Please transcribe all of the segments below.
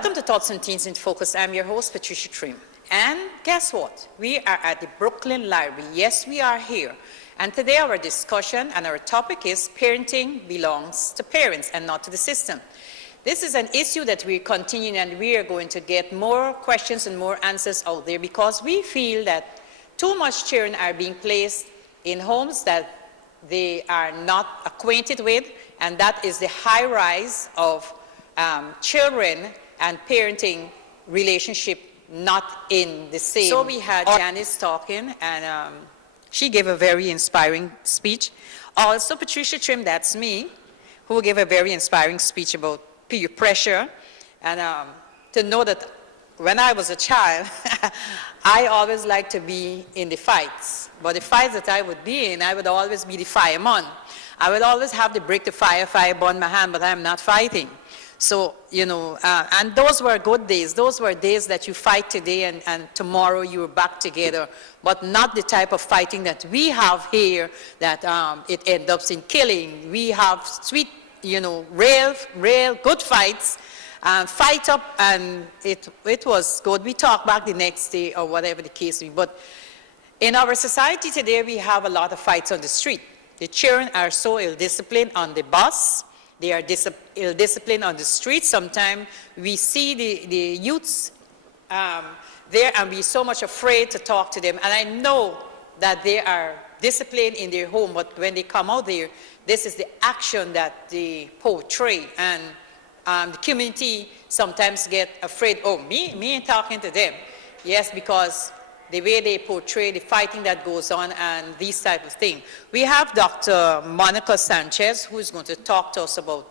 Welcome to Tots and Teens in Focus. I'm your host, Patricia Trim. And guess what? We are at the Brooklyn Library. Yes, we are here. And today our discussion and our topic is parenting belongs to parents and not to the system. This is an issue that we're continuing, and we are going to get more questions and more answers out there because we feel that too much children are being placed in homes that they are not acquainted with, and that is the high rise of children and parenting relationship not in the same. So we had Janice talking, and she gave a very inspiring speech. Also, Patricia Trim, that's me, who gave a very inspiring speech about peer pressure. And to know that when I was a child, I always liked to be in the fights. But the fights that I would be in, I would always be the fireman. I would always have to break the fire burn my hand, but I'm not fighting. So, you know, and those were good days. Those were days that you fight today and tomorrow you were back together, but not the type of fighting that we have here that it ends up in killing. We have sweet, you know, real good fights, fight up, and it was good. We talk back the next day or whatever the case may be. But in our society today, we have a lot of fights on the street. The children are so ill-disciplined on the bus. They are ill-disciplined on the street. Sometimes we see the youths there and we're so much afraid to talk to them. And I know that they are disciplined in their home, but when they come out there, this is the action that they portray. And the community sometimes get afraid, oh, me ain't talking to them. Yes, because the way they portray the fighting that goes on and these type of things. We have Dr. Monica Sanchze, who is going to talk to us about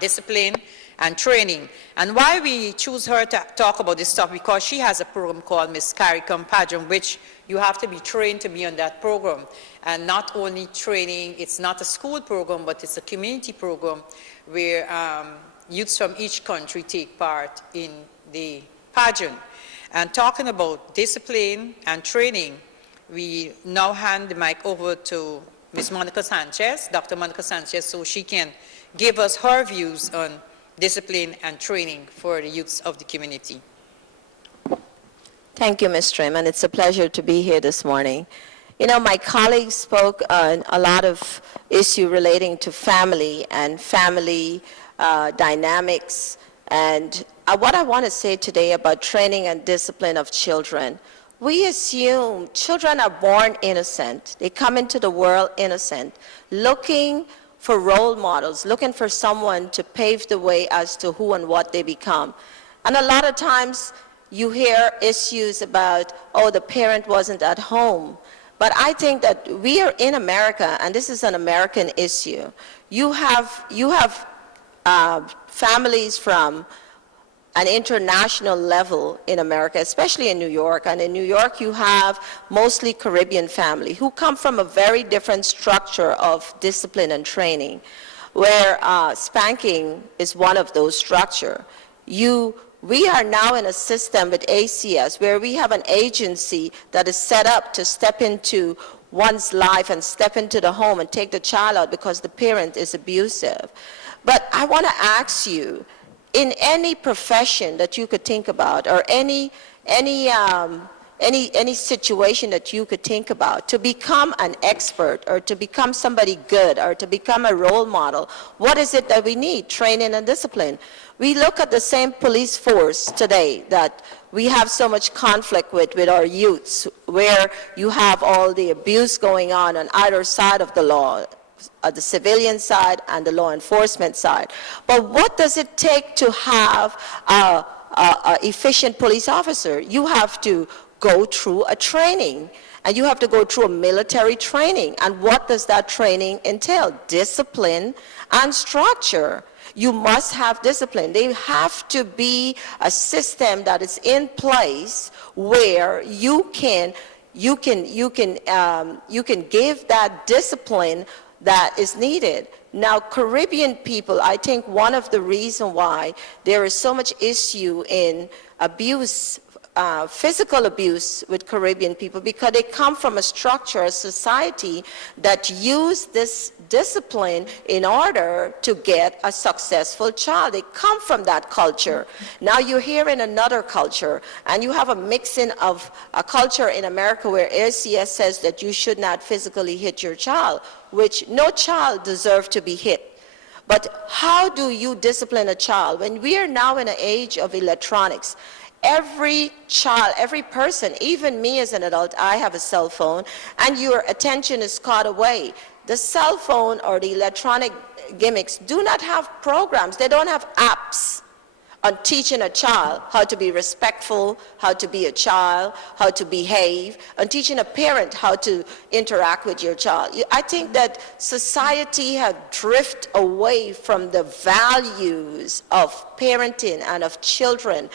discipline and training. And why we choose her to talk about this stuff, because she has a program called Miss Caricom Pageant, which you have to be trained to be on that program. And not only training, it's not a school program, but it's a community program where youths from each country take part in the pageant. And talking about discipline and training, we now hand the mic over to Ms. Monica Sanchze, Dr. Monica Sanchze, so she can give us her views on discipline and training for the youths of the community. Thank you, Ms. Trim, and it's a pleasure to be here this morning. You know, my colleagues spoke on a lot of issues relating to family and family dynamics. And what I want to say today about training and discipline of children, we assume children are born innocent. They come into the world innocent, looking for role models, looking for someone to pave the way as to who and what they become. And a lot of times you hear issues about, oh, the parent wasn't at home. But I think that we are in America, and this is an American issue. You have families from an international level in America, especially in New York. And in New York, you have mostly Caribbean family who come from a very different structure of discipline and training, where spanking is one of those structures. We are now in a system with ACS where we have an agency that is set up to step into one's life and step into the home and take the child out because the parent is abusive. But I want to ask you, in any profession that you could think about, or any situation that you could think about, to become an expert or to become somebody good or to become a role model, what is it that we need? Training and discipline. We look at the same police force today that we have so much conflict with our youths, where you have all the abuse going on either side of the law, the civilian side and the law enforcement side. But what does it take to have an efficient police officer? You have to go through a training, and you have to go through a military training. And what does that training entail? Discipline and structure. You must have discipline. They have to be a system that is in place where you can give that discipline that is needed. Now, Caribbean people, I think one of the reasons why there is so much issue in abuse physical abuse with Caribbean people because they come from a structure, a society that use this discipline in order to get a successful child. They come from that culture. Now you're here in another culture, and you have a mixing of a culture in America where ACS says that you should not physically hit your child, which no child deserves to be hit. But how do you discipline a child? When we are now in an age of electronics, every child, every person, even me as an adult, I have a cell phone, and your attention is caught away. The cell phone or the electronic gimmicks do not have programs. They don't have apps on teaching a child how to be respectful, how to be a child, how to behave, and teaching a parent how to interact with your child. I think that society has drifted away from the values of parenting and of children.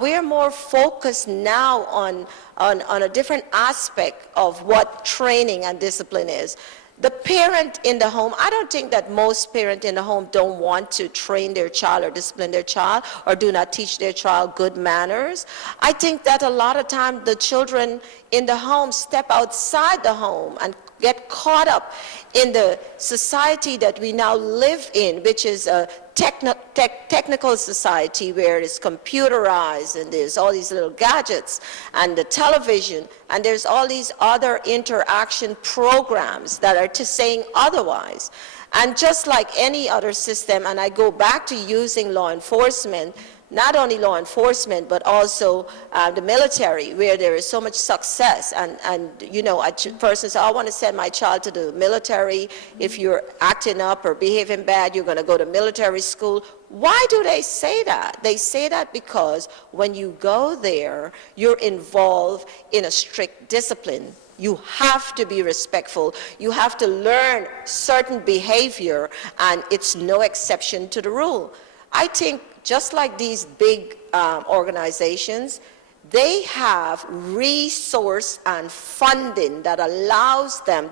We're more focused now on a different aspect of what training and discipline is. The parent in the home, I don't think that most parents in the home don't want to train their child or discipline their child or do not teach their child good manners. I think that a lot of times the children in the home step outside the home and get caught up in the society that we now live in, which is a technical society where it's computerized and there's all these little gadgets and the television and there's all these other interaction programs that are saying otherwise. And just like any other system, and I go back to using law enforcement, not only law enforcement, but also the military, where there is so much success. And you know, a person says, I want to send my child to the military. If you're acting up or behaving bad, you're going to go to military school. Why do they say that? They say that because when you go there, you're involved in a strict discipline. You have to be respectful. You have to learn certain behavior, and it's no exception to the rule. I think just like these big organizations, they have resource and funding that allows them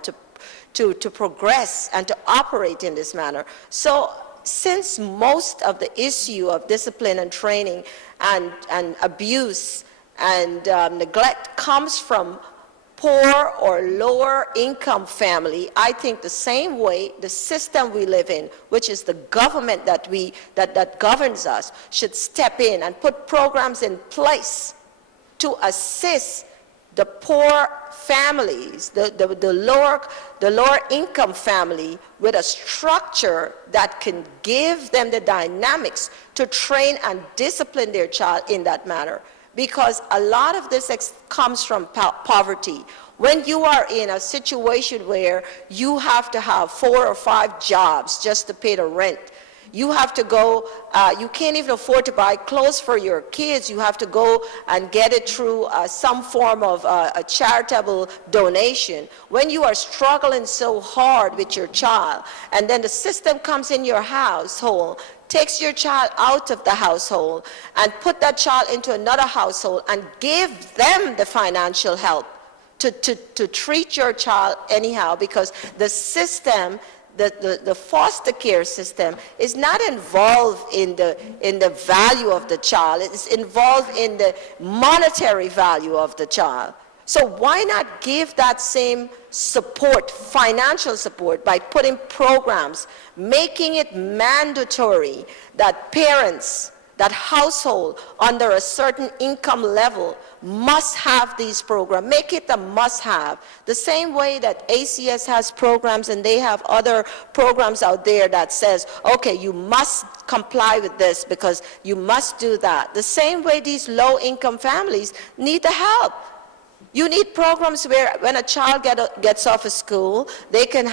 to progress and to operate in this manner. So since most of the issue of discipline and training and abuse and neglect comes from poor or lower income family, I think the same way the system we live in, which is the government that governs us, should step in and put programs in place to assist the poor families, the lower income family, with a structure that can give them the dynamics to train and discipline their child in that manner. Because a lot of this comes from poverty. When you are in a situation where you have to have 4 or 5 jobs just to pay the rent, you have to go, you can't even afford to buy clothes for your kids. You have to go and get it through some form of a charitable donation. When you are struggling so hard with your child, and then the system comes in your household, takes your child out of the household and put that child into another household and give them the financial help to treat your child anyhow, because the system, the foster care system is not involved in the value of the child. It's involved in the monetary value of the child. So why not give that same support, financial support, by putting programs, making it mandatory that parents, that household under a certain income level must have these programs. Make it a must-have. The same way that ACS has programs and they have other programs out there that says, okay, you must comply with this because you must do that. The same way these low-income families need the help. You need programs where when a child gets off of school, they can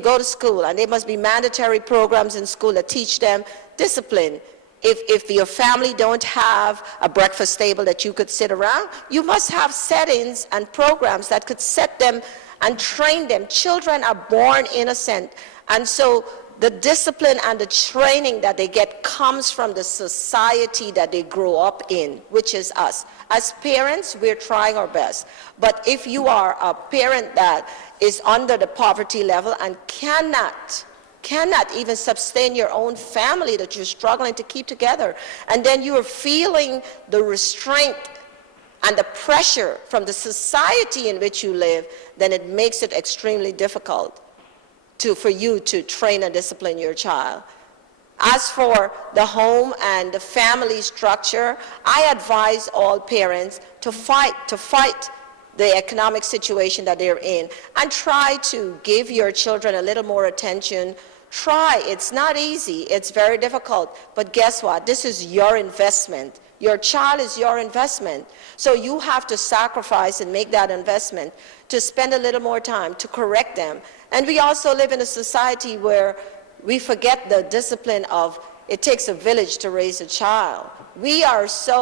go to school, and there must be mandatory programs in school that teach them discipline. If your family don't have a breakfast table that you could sit around, you must have settings and programs that could set them and train them. Children are born innocent, and so the discipline and the training that they get comes from the society that they grow up in, which is us. As parents, we're trying our best. But if you are a parent that is under the poverty level and cannot cannot even sustain your own family that you're struggling to keep together. And then you are feeling the restraint and the pressure from the society in which you live, then it makes it extremely difficult for you to train and discipline your child. As for the home and the family structure, I advise all parents to fight the economic situation that they're in and try to give your children a little more attention. Try. It's not easy. It's very difficult. But guess what? This is your investment. Your child is your investment. So you have to sacrifice and make that investment to spend a little more time to correct them. And we also live in a society where we forget the discipline of it takes a village to raise a child. We are so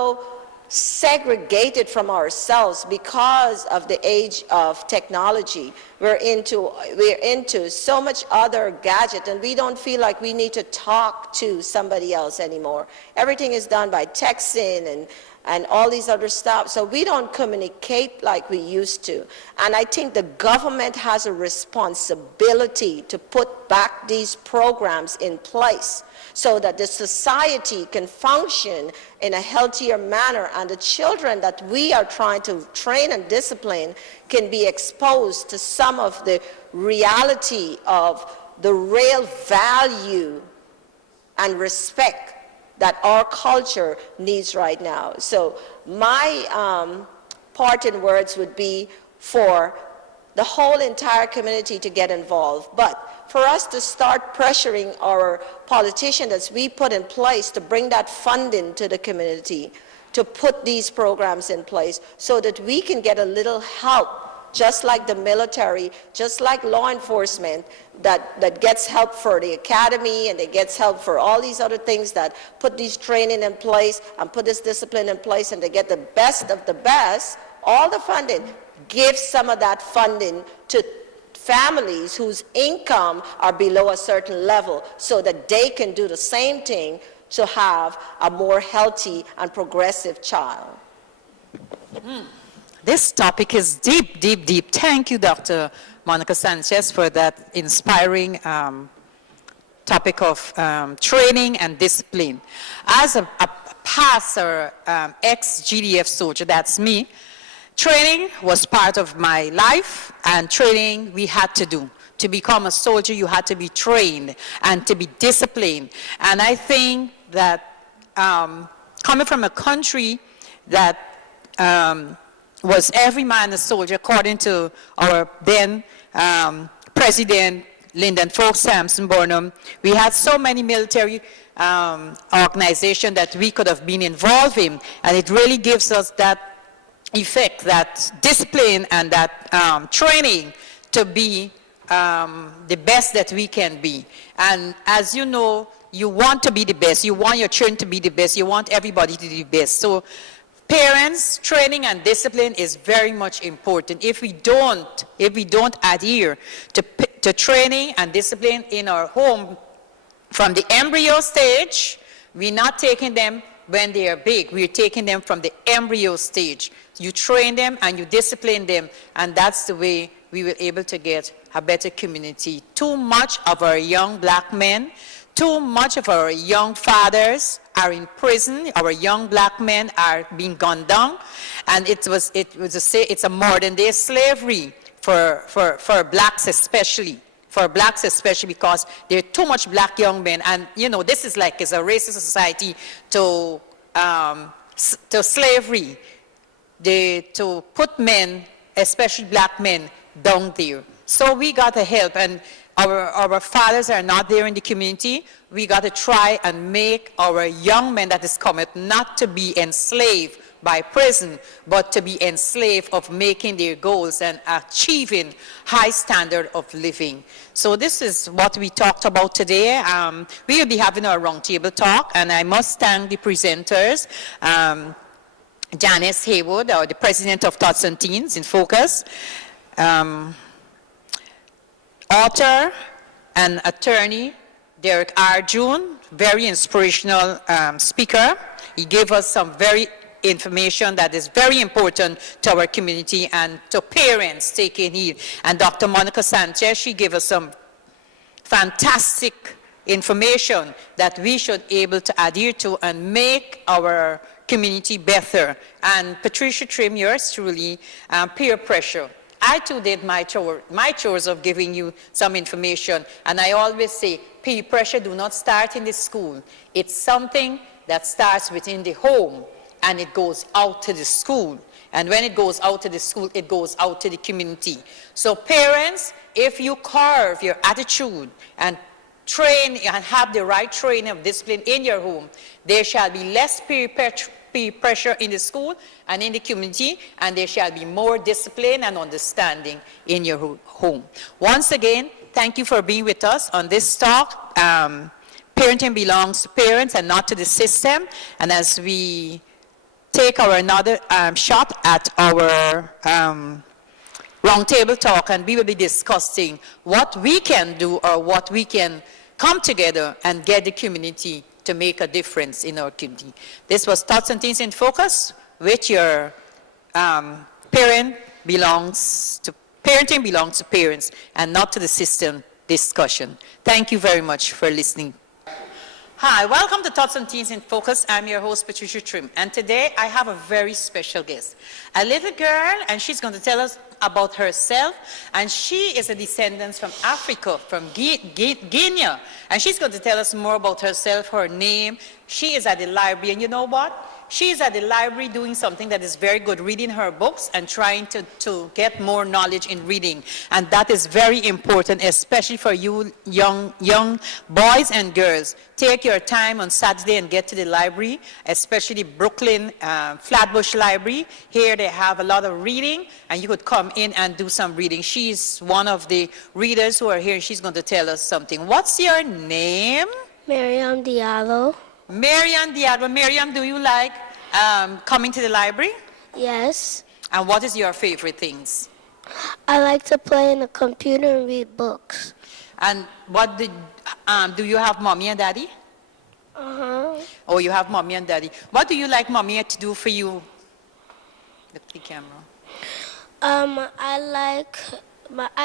segregated from ourselves because of the age of technology. We're into so much other gadget, and we don't feel like we need to talk to somebody else anymore. Everything is done by texting and all these other stuff, so we don't communicate like we used to. And I think the government has a responsibility to put back these programs in place so that the society can function in a healthier manner, and the children that we are trying to train and discipline can be exposed to some of the reality of the real value and respect that our culture needs right now. So my parting words would be for the whole entire community to get involved, but for us to start pressuring our politicians that we put in place to bring that funding to the community, to put these programs in place so that we can get a little help, just like the military, just like law enforcement, that gets help for the academy and it gets help for all these other things that put these training in place and put this discipline in place, and they get the best of the best, all the funding. Give some of that funding to families whose income are below a certain level so that they can do the same thing to have a more healthy and progressive child. This topic is deep, deep, deep. Thank you, Dr. Monica Sanchze, for that inspiring topic of training and discipline. As a past or ex-GDF soldier, that's me, training was part of my life, and training we had to do. To become a soldier, you had to be trained and to be disciplined. And I think that coming from a country that was every man a soldier, according to our then President Lyndon Folk Sampson Burnham, we had so many military organizations that we could have been involved in, and it really gives us that effect, that discipline and that training to be the best that we can be. And as you know, you want to be the best, you want your children to be the best, you want everybody to be the best. So parents, training and discipline is very much important. If we don't adhere to training and discipline in our home from the embryo stage, we're not taking them when they are big. We're taking them from the embryo stage. You train them and you discipline them, and that's the way we will able to get a better community. Too much of our young black men, too much of our young fathers are in prison. Our young black men are being gunned down, and it's a modern day slavery for blacks especially. For blacks especially, because there are too much black young men, and you know this is like it's a racist society to slavery. To put men, especially black men, down there. So we got to help, and our fathers are not there in the community. We got to try and make our young men that is coming not to be enslaved by prison, but to be enslaved of making their goals and achieving high standard of living. So this is what we talked about today. We will be having our roundtable talk, and I must thank the presenters. Janice Haywood, the president of Tots and Teens in Focus, author and attorney Derek Arjun, very inspirational speaker. He gave us some very information that is very important to our community and to parents taking heed. And Dr. Monica Sanchze, she gave us some fantastic information that we should able to adhere to and make our community better. And Patricia Trim, yours truly, peer pressure. I too did my chores of giving you some information, and I always say peer pressure do not start in the school. It's something that starts within the home, and it goes out to the school. And when it goes out to the school, it goes out to the community. So parents, if you carve your attitude and train and have the right training of discipline in your home, there shall be less peer pressure in the school and in the community, and there shall be more discipline and understanding in your home. Once again, thank you for being with us on this talk. Parenting belongs to parents and not to the system. And as we take our another shot at our roundtable talk, and we will be discussing what we can do or what we can come together and get the community to make a difference in our community. This was Tots and Teens in Focus, which your parenting belongs to parents and not to the system discussion. Thank you very much for listening. Hi, welcome to Tots and Teens in Focus. I'm your host, Patricia Trim, and today I have a very special guest, a little girl, and she's going to tell us about herself, and she is a descendant from Africa, from Guinea, and she's going to tell us more about herself, her name. She is at the library, and you know what? She is at the library doing something that is very good, reading her books and trying to get more knowledge in reading. And that is very important, especially for you young boys and girls. Take your time on Saturday and get to the library, especially Brooklyn Flatbush Library. Here they have a lot of reading, and you could come in and do some reading. She's one of the readers who are here, and she's going to tell us something. What's your name? Miriam Diallo. Miriam Diallo. Miriam, do you like coming to the library? Yes. And what is your favorite things? I like to play in the computer and read books. And what do you have mommy and daddy? Uh-huh. Oh, you have mommy and daddy. What do you like mommy to do for you? Look at the camera. I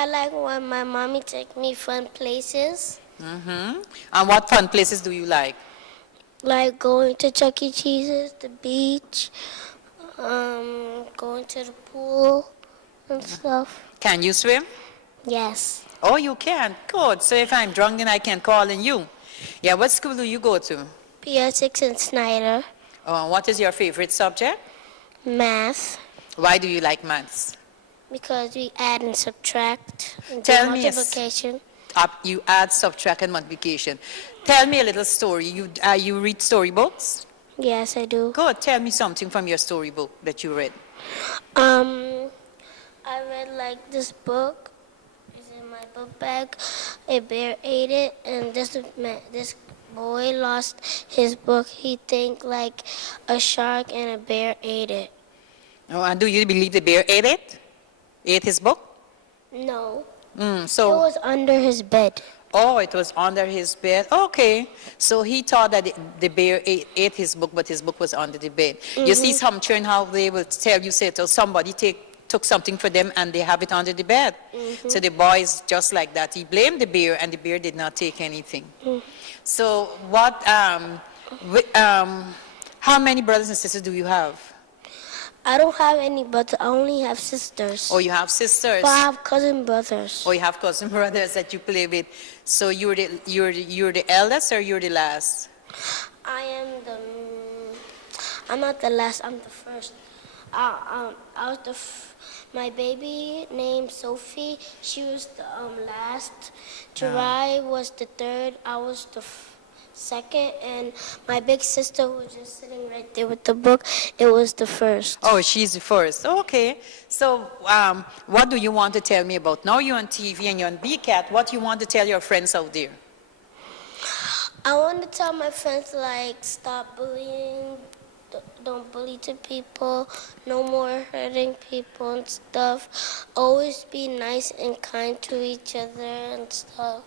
like when my mommy takes me fun places. Mm-hmm. And what fun places do you like? Like going to Chuck E. Cheese's, the beach, going to the pool and stuff. Can you swim? Yes. Oh, you can. Good. So if I'm drunk, then I can call on you. Yeah, what school do you go to? P.S. and Snyder. What is your favorite subject? Math. Why do you like maths? Because we add and subtract and do Tell me multiplication. You add, subtract, and multiplication. Tell me a little story. You read storybooks? Yes, I do. Good. Tell me something from your storybook that you read. I read like this book. It's in my book bag. A bear ate it, and this boy lost his book. He think like a shark and a bear ate it. Oh, and do you believe the bear ate it? Ate his book? No. It So, was under his bed. oh, it was under his bed. Okay. So he thought that the bear ate his book, but his book was under the bed. You see some children how they will tell you, say, somebody took something for them and they have it under the bed. So the boy is just like that. He blamed the bear and the bear did not take anything. So what, how many brothers and sisters do you have? I don't have any brothers. I only have sisters. Oh, you have sisters? But I have cousin brothers. Oh, you have cousin brothers that you play with. So you're the eldest or you're the last? I'm not the last. I'm the first. I was my baby named Sophie. She was the last. Jirai was the third. I was the second, and my big sister who was just sitting right there with the book, it was the first. Oh, she's the first. Okay. So what do you want to tell me about? Now you're on TV and you're on BCAT. What do you want to tell your friends out there? I want to tell my friends, like, stop bullying, don't bully to people, no more hurting people and stuff. Always be nice and kind to each other and stuff.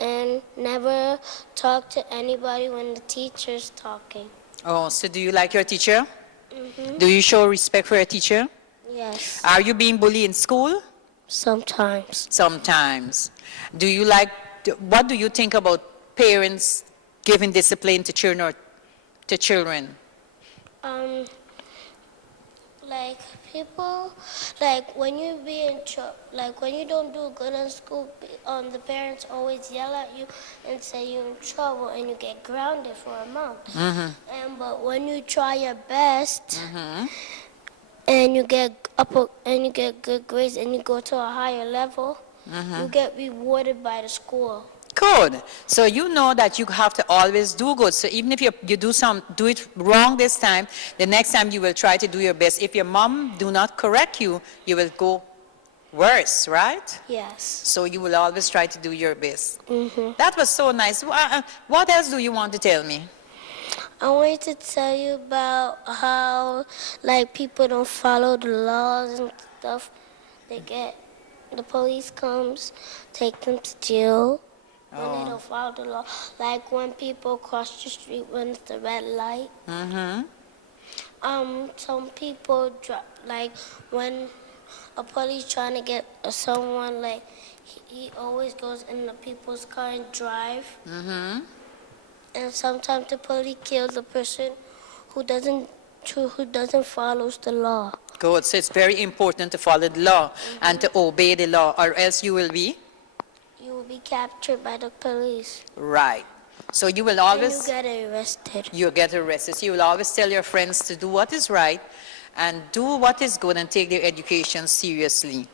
And never talk to anybody when the teacher's talking. Oh, so do you like your teacher? Do you show respect for your teacher? Yes. Are you being bullied in school? Sometimes. Sometimes. Do you like what do you think about parents giving discipline to children or to children? Like people, like when you be in like when you don't do good in school, the parents always yell at you and say you're in trouble and you get grounded for a month. But when you try your best and you get good grades and you go to a higher level, you get rewarded by the school. Good. So you know that you have to always do good. So even if you do it wrong this time, the next time you will try to do your best. If your mom do not correct you, you will go worse, right? Yes. So you will always try to do your best. That was so nice. What else do you want to tell me? I wanted to tell you about how like people don't follow the laws and stuff. The police comes, take them to jail. When they don't follow the law, like when people cross the street when it's the red light. Some people like when a police trying to get someone, like he always goes in the people's car and drive. And sometimes the police kills the person who doesn't follow the law. Good. So it's very important to follow the law and to obey the law, or else you will be captured by the police. right. So you will always And you get arrested. You get arrested. So you will always tell your friends to do what is right and do what is good and take their education seriously.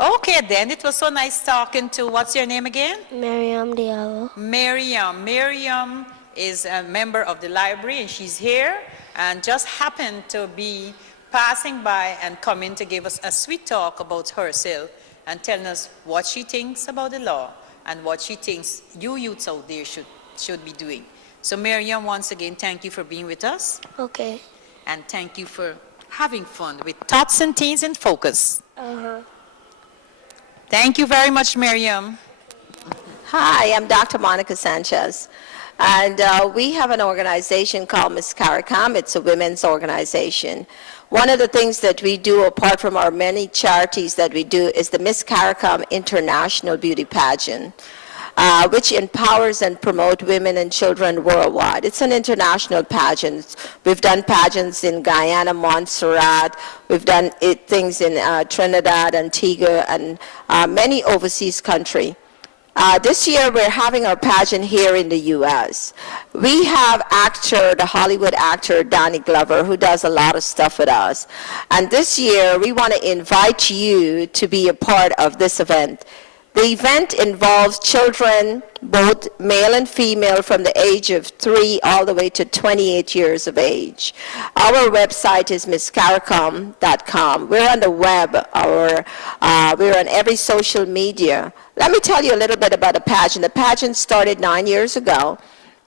Okay, then it was so nice talking to, what's your name again? Miriam Diallo. Miriam. Miriam is a member of the library and she's here and just happened to be passing by and coming to give us a sweet talk about herself and telling us what she thinks about the law and what she thinks you youths out there should be doing. So Miriam, once again, thank you for being with us. Okay. And thank you for having fun with Tots and Teens in Focus. Thank you very much, Miriam. Hi, I'm Dr. Monica Sanchze. And we have an organization called Miss CARICOM. It's a women's organization. One of the things that we do, apart from our many charities that we do, is the Miss CARICOM International Beauty Pageant, which empowers and promotes women and children worldwide. It's an international pageant. We've done pageants in Guyana, Montserrat. We've done things in Trinidad, Antigua, and many overseas countries. This year, we're having our pageant here in the U.S. We have the Hollywood actor, Danny Glover, who does a lot of stuff with us. And this year, we want to invite you to be a part of this event. The event involves children, both male and female, from the age of 3 all the way to 28 years of age. Our website is misscaricom.com. We're on the web, we're on every social media. Let me tell you a little bit about the pageant. The pageant started 9 years ago,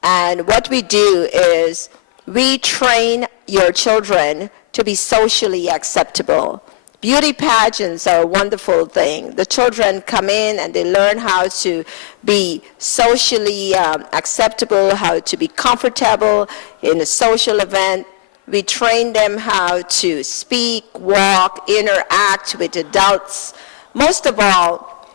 and what we do is we train your children to be socially acceptable. Beauty pageants are a wonderful thing. The children come in and they learn how to be socially acceptable, how to be comfortable in a social event. We train them how to speak, walk, interact with adults. Most of all,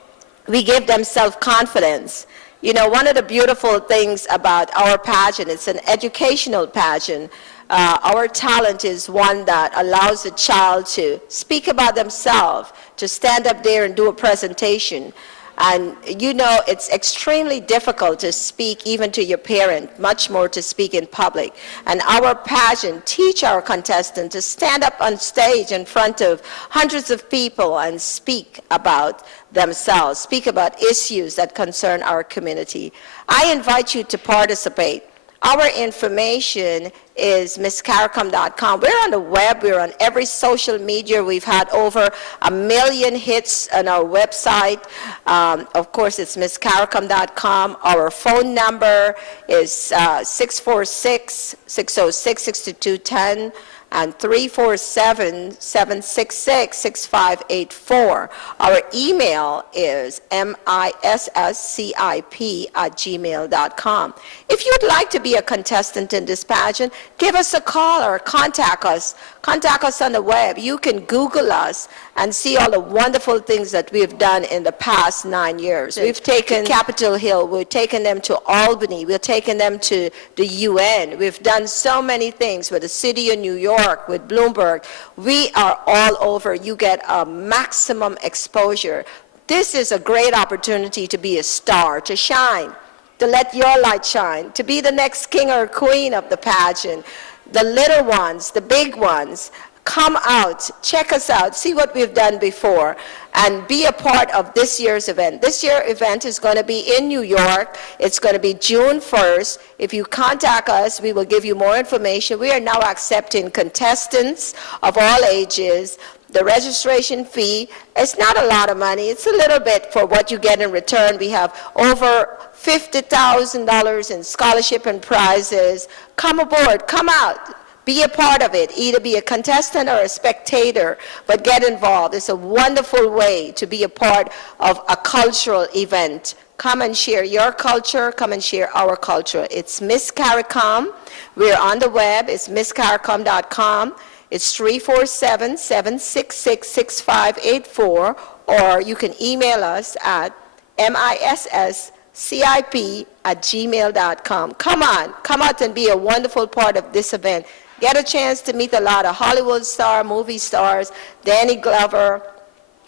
we give them self-confidence. You know, one of the beautiful things about our pageant, it's an educational pageant. Our talent is one that allows a child to speak about themselves, to stand up there and do a presentation. And you know, it's extremely difficult to speak even to your parent, much more to speak in public. And our pageant teach our contestants to stand up on stage in front of hundreds of people and speak about themselves, speak about issues that concern our community. I invite you to participate. Our information is misscaricom.com. We're on the web. We're on every social media. We've had over 1 million hits on our website. Of course, it's misscaricom.com. Our phone number is 646-606-6210 and 347-766-6584. Our email is misscip@gmail.com. If you'd like to be a contestant in this pageant, give us a call or contact us. Contact us on the web. You can Google us and see all the wonderful things that we've done in the past 9 years. We've taken Capitol Hill, we've taken them to Albany, we've taken them to the UN. We've done so many things with the city of New York, with Bloomberg. We are all over. You get a maximum exposure. This is a great opportunity to be a star, to shine, to let your light shine, to be the next king or queen of the pageant. The little ones, the big ones, come out, check us out, see what we've done before, and be a part of this year's event. This year's event is going to be in New York. It's going to be June 1st. If you contact us, we will give you more information. We are now accepting contestants of all ages. The registration fee, it's not a lot of money. It's a little bit for what you get in return. We have over $50,000 in scholarship and prizes. Come aboard, come out. Be a part of it, either be a contestant or a spectator, but get involved. It's a wonderful way to be a part of a cultural event. Come and share your culture, come and share our culture. It's Miss CARICOM. We're on the web, it's misscaricom.com. It's 347-766-6584, or you can email us at misscip@gmail.com. Come on, come out and be a wonderful part of this event. Get a chance to meet a lot of Hollywood stars, movie stars, Danny Glover,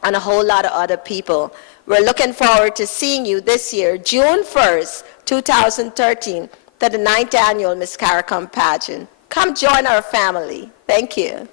and a whole lot of other people. We're looking forward to seeing you this year, June 1st, 2013, to the 9th annual Miss CARICOM pageant. Come join our family. Thank you.